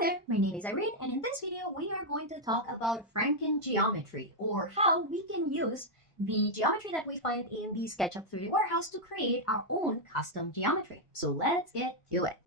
Hi there, my name is Irene, and in this video we are going to talk about franken-geometry, or how we can use the geometry that we find in the Sketchup 3D warehouse to create our own custom geometry. So let's get to it.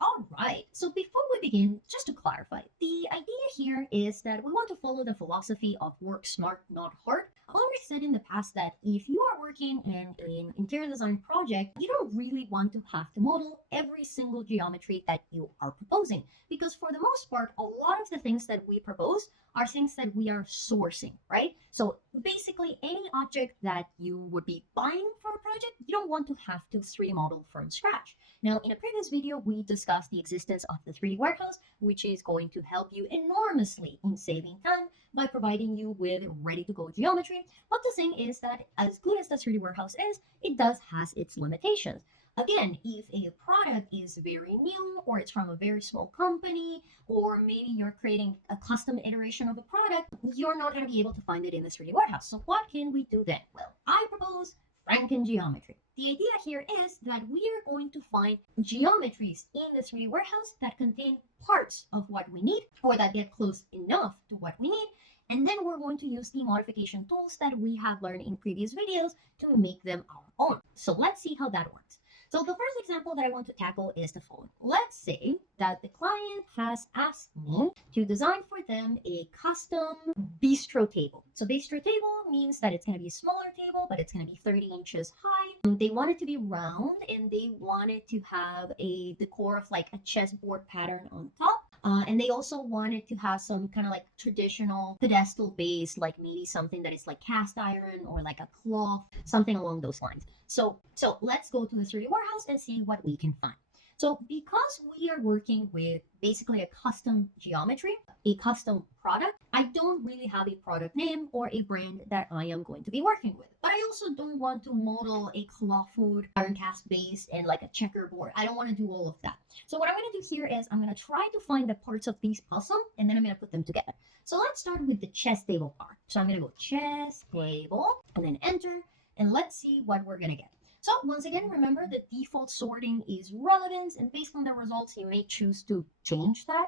Alright, so before we begin, just to clarify, the idea here is that we want to follow the philosophy of work smart, not hard. I've already said in the past that if you are working in an interior design project, you don't really want to have to model every single geometry that you are proposing, because for the most part, a lot of the things that we propose are things that we are sourcing, right? So basically any object that you would be buying for a project, you don't want to have to 3D model from scratch. Now, in a previous video, we discussed the existence of the 3D warehouse, which is going to help you enormously in saving time by providing you with ready-to-go geometry. But the thing is that as good as the 3D warehouse is, it does has its limitations. Again, if a product is very new, or it's from a very small company, or maybe you're creating a custom iteration of a product, you're not going to be able to find it in the 3D warehouse. So what can we do then? Well, I propose franken-geometry. The idea here is that we are going to find geometries in the 3D warehouse that contain parts of what we need, or that get close enough to what we need, and then we're going to use the modification tools that we have learned in previous videos to make them our own. So let's see how that works. So the first example that I want to tackle is the following. Let's say that the client has asked me to design for them a custom bistro table. So bistro table means that it's going to be a smaller table, but it's going to be 30 inches high. They want it to be round, and they wanted to have a decor of like a chessboard pattern on top. And they also wanted to have some kind of like traditional pedestal base, like maybe something that is like cast iron or like a cloth, something along those lines. So let's go to the 3D warehouse and see what we can find. So because we are working with basically a custom geometry, a custom product, I don't really have a product name or a brand that I am going to be working with. But I also don't want to model a clawfoot iron cast base and like a checkerboard. I don't want to do all of that. So what I'm going to do here is I'm going to try to find the parts of these puzzle, and then I'm going to put them together. So let's start with the chess table part. So I'm going to go chess table and then enter, and let's see what we're going to get. So once again, remember the default sorting is relevance, and based on the results, you may choose to change that.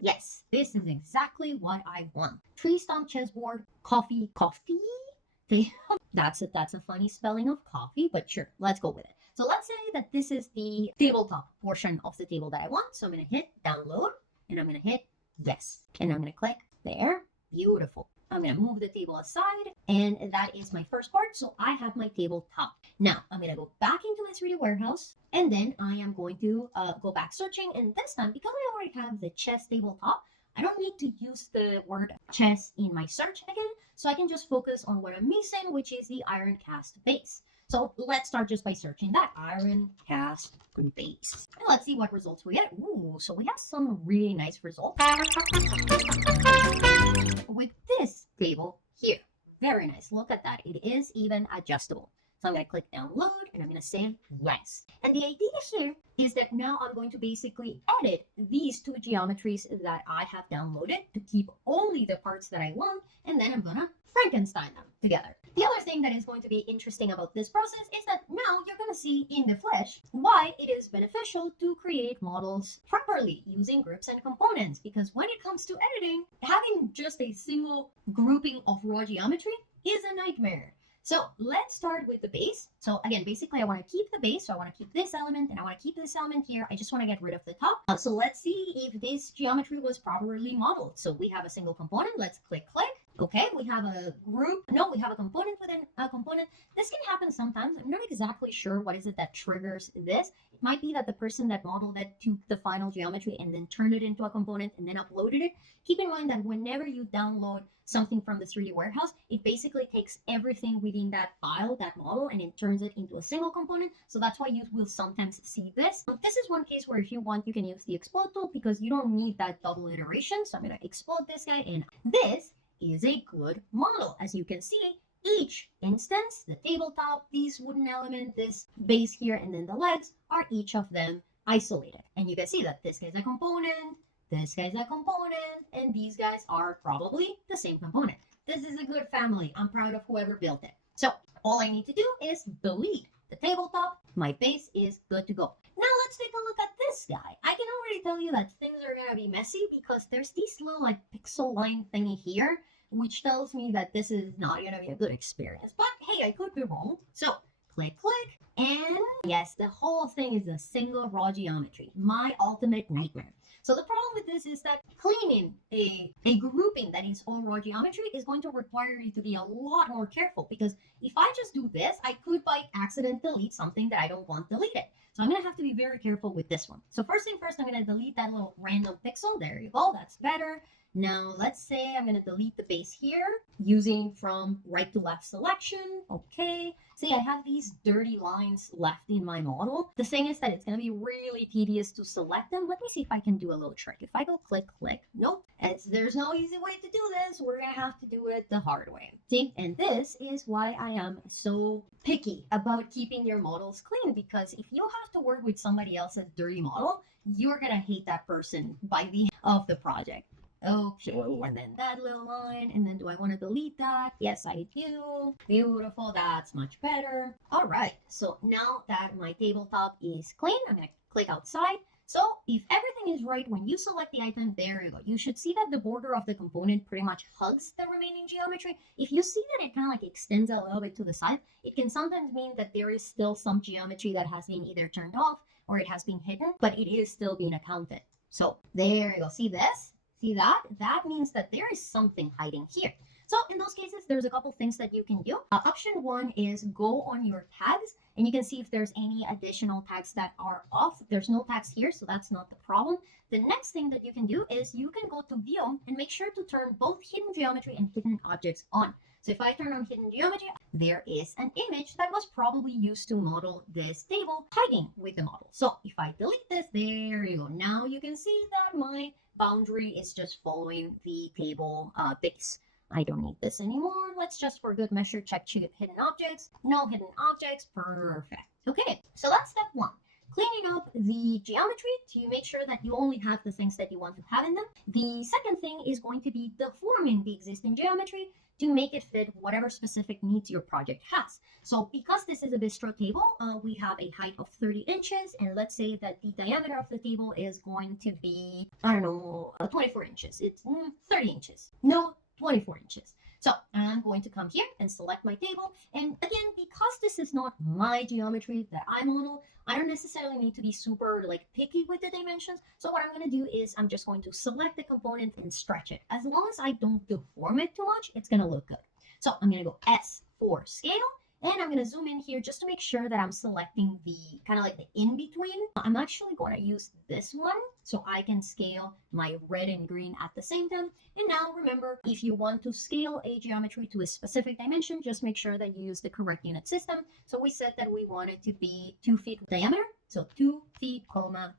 Yes, this is exactly what I want. Tree stump chessboard, coffee. That's a funny spelling of coffee, but sure, let's go with it. So let's say that this is the tabletop portion of the table that I want. So I'm going to hit download, and I'm going to hit yes, and I'm going to click there. Beautiful. I'm going to move the table aside, and that is my first part. So I have my tabletop. Now I'm going to go back into my 3D warehouse, and then I am going to go back searching. And this time, because I already have the chess tabletop, I don't need to use the word chess in my search again. So I can just focus on what I'm missing, which is the iron cast base. So let's start just by searching that iron cast base. And let's see what results we get. Ooh, so we have some really nice results with this table here. Very nice. Look at that. It is even adjustable. So I'm going to click download, and I'm going to say yes. And the idea here is that now I'm going to basically edit these two geometries that I have downloaded to keep only the parts that I want, and then I'm going to Frankenstein them together. The other thing that is going to be interesting about this process is that now you're going to see in the flesh why it is beneficial to create models properly using groups and components, because when it comes to editing, having just a single grouping of raw geometry is a nightmare. So let's start with the base. So again, basically I want to keep the base. So I want to keep this element, and I want to keep this element here. I just want to get rid of the top. So let's see if this geometry was properly modeled. So we have a single component. Let's click. Okay, we have a group. No, we have a component within a component. This can happen sometimes. I'm not exactly sure what is it that triggers this. It might be that the person that modeled it took the final geometry and then turned it into a component and then uploaded it. Keep in mind that whenever you download something from the 3D warehouse, it basically takes everything within that file, that model, and it turns it into a single component. So that's why you will sometimes see this. This is one case where if you want, you can use the explode tool, because you don't need that double iteration. So I'm going to explode this guy, and this is a good model. As you can see, each instance, the tabletop, these wooden element, this base here, and then the legs are each of them isolated. And you can see that this guy's a component, this guy's a component, and these guys are probably the same component. This is a good family. I'm proud of whoever built it. So all I need to do is delete the tabletop. My base is good to go. Now let's take a look at this guy. I can already tell you that things are gonna be messy because there's this little like pixel line thingy here, which tells me that this is not gonna be a good experience. But hey, I could be wrong. So click, and yes, the whole thing is a single raw geometry. My ultimate nightmare. So the problem with this is that cleaning a grouping that is all raw geometry is going to require you to be a lot more careful, because if I just do this, I could by accident delete something that I don't want deleted. So I'm going to have to be very careful with this one. So first thing first, I'm going to delete that little random pixel. There you go. That's better. Now let's say I'm going to delete the base here using from right to left selection. Okay. See, I have these dirty lines left in my model. The thing is that it's going to be really tedious to select them. Let me see if I can do a little trick. If I go click, nope. There's no easy way to do this. We're going to have to do it the hard way. See, and this is why I am so picky about keeping your models clean, because if you have to work with somebody else's dirty model, you're going to hate that person by the end of the project. Okay, and then that little line, and then do I want to delete that? Yes, I do. Beautiful, that's much better. All right, so now that my tabletop is clean, I'm going to click outside. So if everything is right, when you select the item, there you go. You should see that the border of the component pretty much hugs the remaining geometry. If you see that it kind of like extends a little bit to the side, it can sometimes mean that there is still some geometry that has been either turned off or it has been hidden, but it is still being accounted. So there you go. See this? See that? That means that there is something hiding here. So in those cases, there's a couple things that you can do. Option one is go on your tags, and you can see if there's any additional tags that are off. There's no tags here, so that's not the problem. The next thing that you can do is you can go to view and make sure to turn both hidden geometry and hidden objects on. So if I turn on hidden geometry, there is an image that was probably used to model this table hiding with the model. So if I delete this, there you go. Now you can see that my boundary is just following the table base. I don't need this anymore. Let's just, for good measure, check hidden objects. No hidden objects. Perfect. Okay, so that's step one. Cleaning up the geometry to make sure that you only have the things that you want to have in them. The second thing is going to be deforming the existing geometry to make it fit whatever specific needs your project has. So because this is a bistro table, we have a height of 30 inches, and let's say that the diameter of the table is going to be, I don't know, 24 inches. It's 30 inches. No, 24 inches. So I'm going to come here and select my table. And again, because this is not my geometry that I model, I don't necessarily need to be super like picky with the dimensions. So what I'm going to do is I'm just going to select the component and stretch it. As long as I don't deform it too much, it's going to look good. So I'm going to go S for scale. And I'm going to zoom in here just to make sure that I'm selecting the kind of like the in-between. I'm actually going to use this one so I can scale my red and green at the same time. And now remember, if you want to scale a geometry to a specific dimension, just make sure that you use the correct unit system. So we said that we want it to be 2 feet diameter. So 2 feet,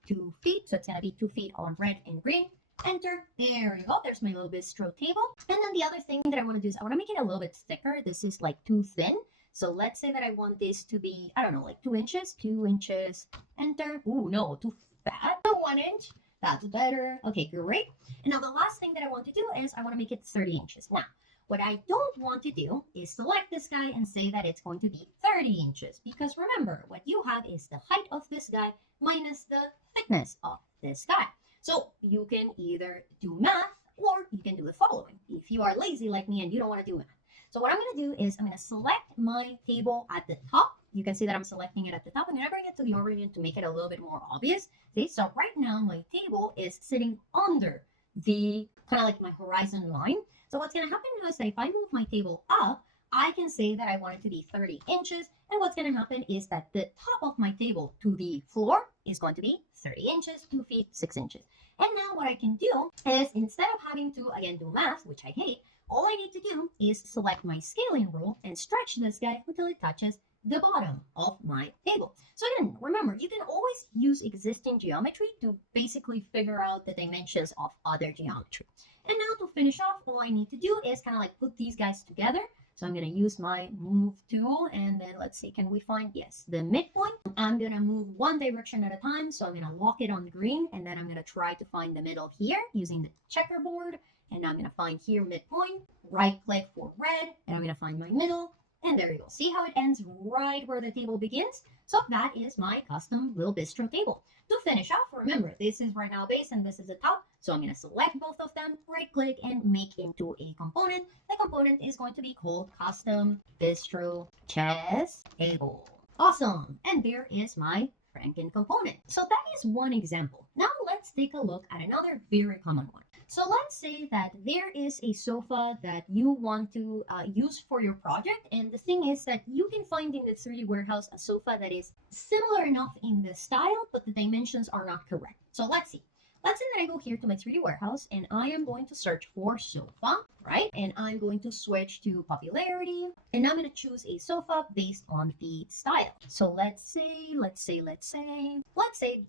2 feet. So it's going to be 2 feet on red and green. Enter. There you go. There's my little bistro table. And then the other thing that I want to do is I want to make it a little bit thicker. This is like too thin. So let's say that I want this to be, I don't know, like 2 inches, 2 inches, enter. Ooh, no, too fat. 1 inch. That's better. Okay, great. And now the last thing that I want to do is I want to make it 30 inches. Now, what I don't want to do is select this guy and say that it's going to be 30 inches. Because remember, what you have is the height of this guy minus the thickness of this guy. So you can either do math or you can do the following. If you are lazy like me and you don't want to do math. So what I'm going to do is I'm going to select my table at the top. You can see that I'm selecting it at the top. I'm going to bring it to the origin to make it a little bit more obvious. Okay, so right now my table is sitting under the kind of like my horizon line. So what's going to happen now is that if I move my table up, I can say that I want it to be 30 inches. And what's going to happen is that the top of my table to the floor is going to be 30 inches, 2 feet, 6 inches. And now what I can do is instead of having to, again, do math, which I hate, all I need to do is select my scaling rule and stretch this guy until it touches the bottom of my table. So again, remember, you can always use existing geometry to basically figure out the dimensions of other geometry. And now to finish off, all I need to do is kind of like put these guys together. So I'm going to use my move tool, and then let's see, can we find, yes, the midpoint. I'm going to move one direction at a time. So I'm going to lock it on green, and then I'm going to try to find the middle here using the checkerboard. and I'm gonna find here midpoint, right click for red, and I'm gonna find my middle, and there you go. See how it ends right where the table begins? So that is my custom little bistro table. To finish off, remember, this is right now base and this is the top. So I'm going to select both of them, right click, and make into a component. The component is going to be called custom bistro chess table. Awesome. And there is my franken component. So that is one example. Now let's take a look at another very common one. So let's say that there is a sofa that you want to use for your project. And the thing is that you can find in the 3D warehouse a sofa that is similar enough in the style, but the dimensions are not correct. So let's see. Let's say that I go here to my 3D warehouse and I am going to search for sofa, right? And I'm going to switch to popularity and I'm going to choose a sofa based on the style. So let's say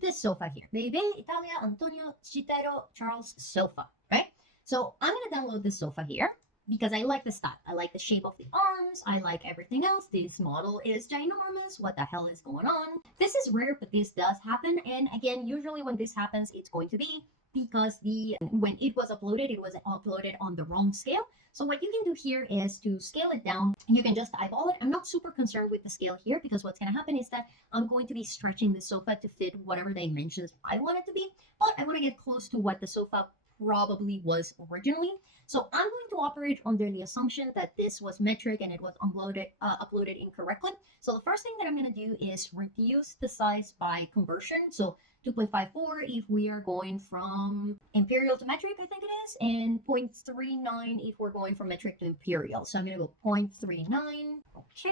this sofa here. Bebe Italia Antonio Citero Charles sofa, right? So I'm going to download this sofa here because I like the style. I like the shape of the arms. I like everything else. This model is ginormous. What the hell is going on? This is rare, but this does happen. And again, usually when this happens, it's going to be because when it was uploaded on the wrong scale. So what you can do here is to scale it down. You can just eyeball it. I'm not super concerned with the scale here because what's going to happen is that I'm going to be stretching the sofa to fit whatever dimensions I want it to be. But I want to get close to what the sofa probably was originally. So I'm going to operate under the assumption that this was metric and it was uploaded incorrectly. So the first thing that I'm going to do is reduce the size by conversion. So 2.54 if we are going from imperial to metric, I think it is, and 0.39 if we're going from metric to imperial. So I'm going to go 0.39. Okay,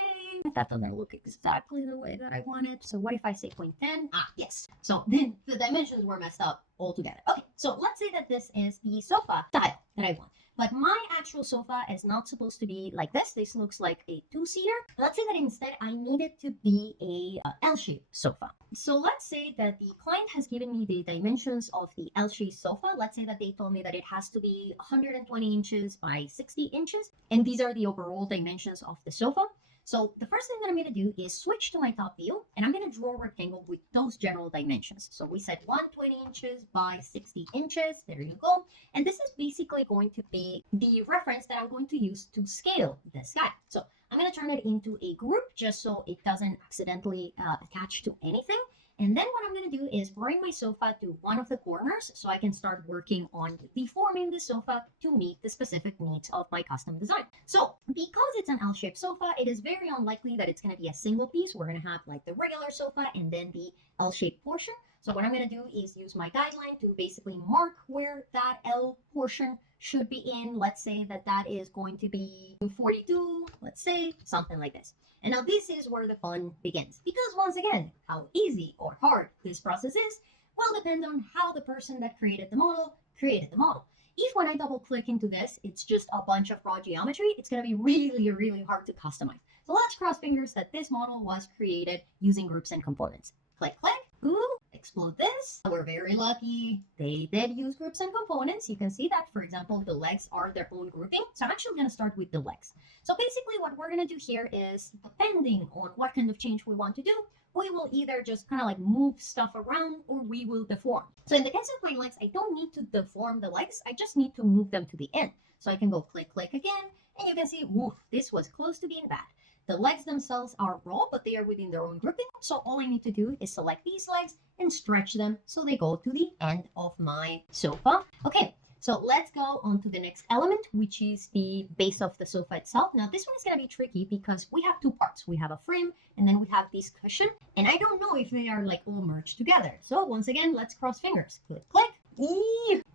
that doesn't look exactly the way that I want it. So what if I say 0.10? Ah, yes. So then the dimensions were messed up altogether. Okay, so let's say that this is the sofa style that I want. But my actual sofa is not supposed to be like this. This looks like a two-seater. Let's say that instead I need it to be a L-shaped sofa. So let's say that the client has given me the dimensions of the L-shaped sofa. Let's say that they told me that it has to be 120 inches by 60 inches. And these are the overall dimensions of the sofa. So the first thing that I'm going to do is switch to my top view and I'm going to draw a rectangle with those general dimensions. So we said 120 inches by 60 inches. There you go. And this is basically going to be the reference that I'm going to use to scale this guy. So I'm going to turn it into a group just so it doesn't accidentally attach to anything. And then what I'm going to do is bring my sofa to one of the corners so I can start working on deforming the sofa to meet the specific needs of my custom design. So because it's an L-shaped sofa, it is very unlikely that it's going to be a single piece. We're going to have like the regular sofa and then the L-shaped portion. So what I'm going to do is use my guideline to basically mark where that L portion should be in. Let's say that that is going to be 42, let's say, something like this. And now this is where the fun begins. Because once again, how easy or hard this process is will depend on how the person that created the model created the model. If when I double click into this, it's just a bunch of raw geometry, it's going to be really, really hard to customize. So let's cross fingers that this model was created using groups and components. Click, click. Ooh, explode this. We're very lucky. They did use groups and components. You can see that, for example, the legs are their own grouping. So I'm actually going to start with the legs. So basically what we're going to do here is, depending on what kind of change we want to do, we will either just kind of like move stuff around or we will deform. So in the case of my legs, I don't need to deform the legs. I just need to move them to the end. So I can go click, click again. And you can see, woof, this was close to being bad. The legs themselves are raw, but they are within their own grouping. So all I need to do is select these legs and stretch them so they go to the end of my sofa. Okay, so let's go on to the next element, which is the base of the sofa itself. Now this one is going to be tricky because we have two parts. We have a frame and then we have this cushion. And I don't know if they are like all merged together. So once again, let's cross fingers. Click, click.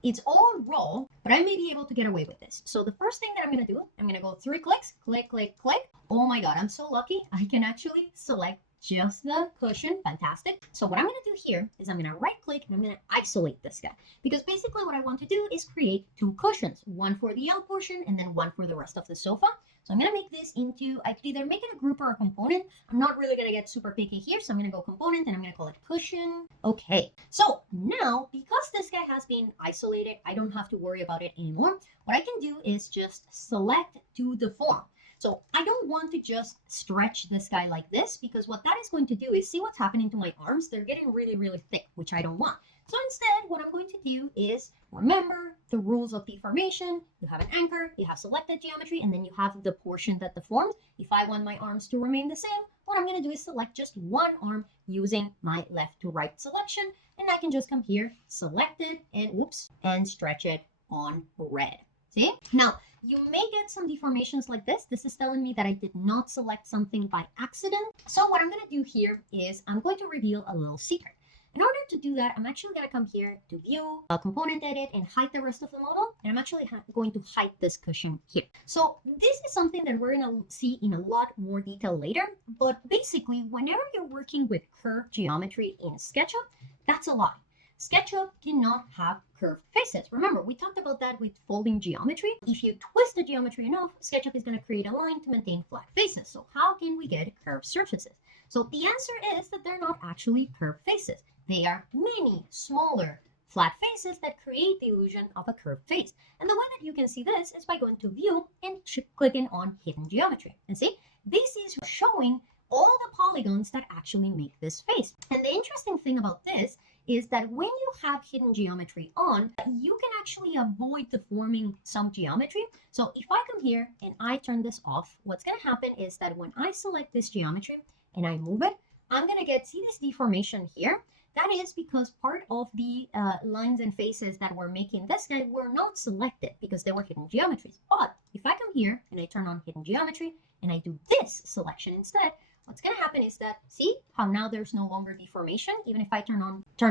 It's all raw, but I may be able to get away with this. So the first thing that I'm going to do, I'm going to go 3 clicks, click, click, click. Oh my God, I'm so lucky. I can actually select just the cushion. Fantastic. So what I'm going to do here is I'm going to right click and I'm going to isolate this guy. Because basically what I want to do is create 2 cushions, one for the L portion and then one for the rest of the sofa. So I'm going to make this into, I could either make it a group or a component. I'm not really going to get super picky here. So I'm going to go component and I'm going to call it cushion. Okay. So now, because this guy has been isolated, I don't have to worry about it anymore. What I can do is just select to deform. So I don't want to just stretch this guy like this because what that is going to do is see what's happening to my arms. They're getting really, really thick, which I don't want. So instead, what I'm going to do is remember the rules of deformation. You have an anchor, you have selected geometry, and then you have the portion that deforms. If I want my arms to remain the same, what I'm going to do is select just one arm using my left to right selection, and I can just come here, select it, and whoops, and stretch it on red. See? Now, you may get some deformations like this. This is telling me that I did not select something by accident. So what I'm going to do here is I'm going to reveal a little secret. In order to do that, I'm actually going to come here to view, component edit, and hide the rest of the model. And I'm actually going to hide this cushion here. So this is something that we're going to see in a lot more detail later. But basically, whenever you're working with curved geometry in SketchUp, that's a lie. SketchUp cannot have curved faces. Remember, we talked about that with folding geometry. If you twist the geometry enough, SketchUp is going to create a line to maintain flat faces. So how can we get curved surfaces? So the answer is that they're not actually curved faces. They are many smaller flat faces that create the illusion of a curved face. And the way that you can see this is by going to View and clicking on Hidden Geometry. And see, this is showing all the polygons that actually make this face. And the interesting thing about this is that when you have hidden geometry on, you can actually avoid deforming some geometry. So if I come here and I turn this off, what's going to happen is that when I select this geometry and I move it, I'm going to see this deformation here. That is because part of the lines and faces that were making this guy were not selected because they were hidden geometries. But if I come here and I turn on hidden geometry and I do this selection instead, what's going to happen is that, see how now there's no longer deformation, even if I turn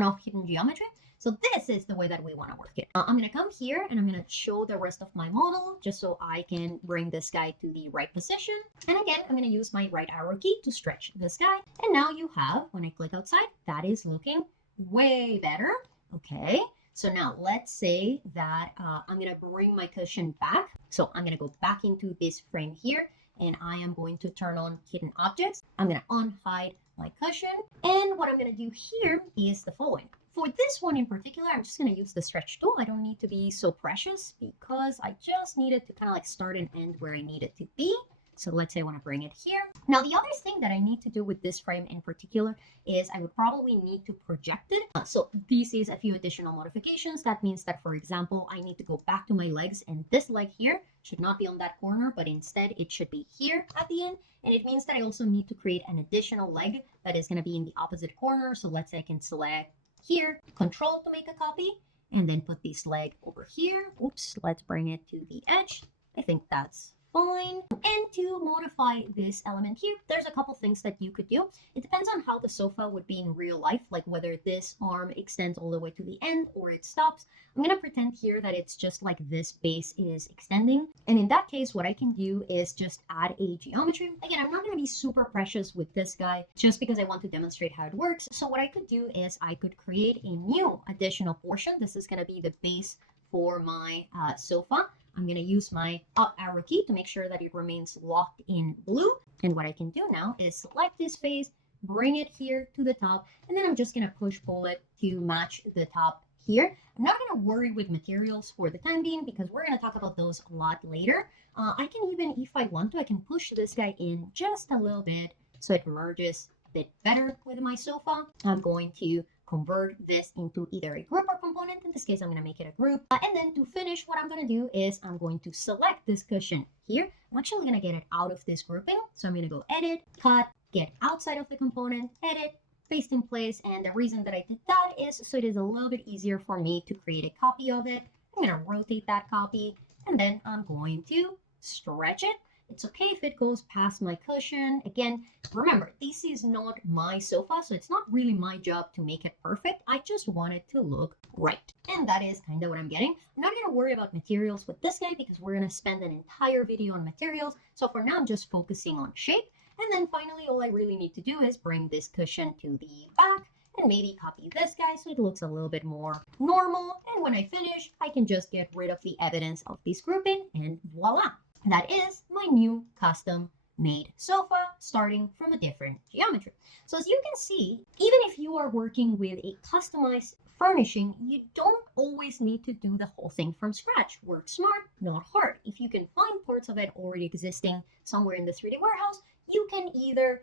off hidden geometry. So this is the way that we want to work it. I'm going to come here and I'm going to show the rest of my model just so I can bring this guy to the right position. And again, I'm going to use my right arrow key to stretch this guy. And now you have, when I click outside, that is looking way better. Okay. So now let's say that I'm going to bring my cushion back. So I'm going to go back into this frame here. And I am going to turn on hidden objects. I'm going to unhide my cushion. And what I'm going to do here is the following. For this one in particular, I'm just going to use the stretch tool. I don't need to be so precious because I just needed to kind of like start and end where I need it to be. So let's say I want to bring it here. Now, the other thing that I need to do with this frame in particular is I would probably need to project it. So this is a few additional modifications. That means that, for example, I need to go back to my legs, and this leg here should not be on that corner, but instead it should be here at the end. And it means that I also need to create an additional leg that is going to be in the opposite corner. So let's say I can select here, Control to make a copy, and then put this leg over here. Oops, let's bring it to the edge. I think that's fine. And to modify this element here, there's a couple things that you could do. It depends on how the sofa would be in real life, like whether this arm extends all the way to the end or it stops. I'm going to pretend here that it's just like this base is extending. And in that case, what I can do is just add a geometry. Again, I'm not going to be super precious with this guy just because I want to demonstrate how it works. So what I could do is I could create a new additional portion. This is going to be the base for my sofa. I'm going to use my up arrow key to make sure that it remains locked in blue. And what I can do now is select this face, bring it here to the top, and then I'm just going to push-pull it to match the top here. I'm not going to worry with materials for the time being because we're going to talk about those a lot later. I can even, if I want to, I can push this guy in just a little bit so it merges a bit better with my sofa. I'm going to convert this into either a group or component. In this case, I'm going to make it a group. And then to finish, what I'm going to do is I'm going to select this cushion here. I'm actually going to get it out of this grouping. So I'm going to go Edit, Cut, get outside of the component, Edit, Paste in place. And the reason that I did that is so it is a little bit easier for me to create a copy of it. I'm going to rotate that copy, and then I'm going to stretch it. It's okay if it goes past my cushion. Again, remember, this is not my sofa, so it's not really my job to make it perfect. I just want it to look right. And that is kind of what I'm getting. I'm not going to worry about materials with this guy because we're going to spend an entire video on materials. So for now, I'm just focusing on shape. And then finally, all I really need to do is bring this cushion to the back and maybe copy this guy so it looks a little bit more normal. And when I finish, I can just get rid of the evidence of this grouping, and voila. That is my new custom made sofa starting from a different geometry. So as you can see, even if you are working with a customized furnishing, you don't always need to do the whole thing from scratch. Work smart, not hard. If you can find parts of it already existing somewhere in the 3D warehouse, you can either,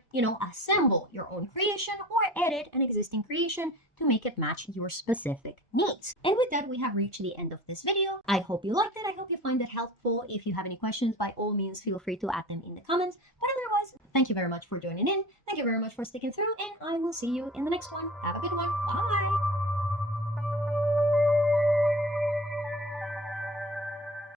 assemble your own creation or edit an existing creation to make it match your specific needs. And with that, we have reached the end of this video. I hope you liked it. I hope you find it helpful. If you have any questions, by all means, feel free to add them in the comments. But otherwise, thank you very much for joining in. Thank you very much for sticking through, and I will see you in the next one. Have a good one. Bye.